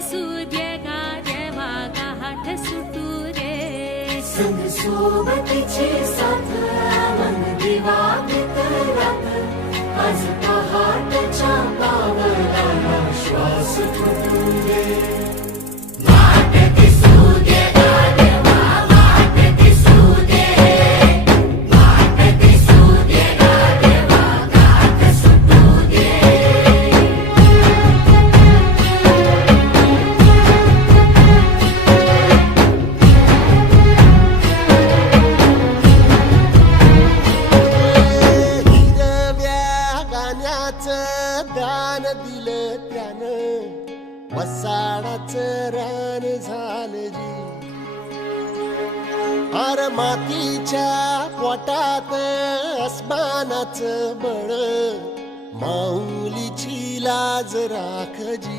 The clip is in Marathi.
दिसू दे गा देवा गाठ सुटू रे संग सोबतीची साथ मन दिवा भितरात आज पहाटच्या पावलाला श्वास फुटू दे वाट दिसू दे गा देवा वाट दिसू दे वाट दिसू दे गा देवा गाठ सुटू दे दान दिलं त्यानं वसाडाचं रान झालं जी अर मातीच्या पोटात अस्मानाचं बळ माऊलीची लाज राख जी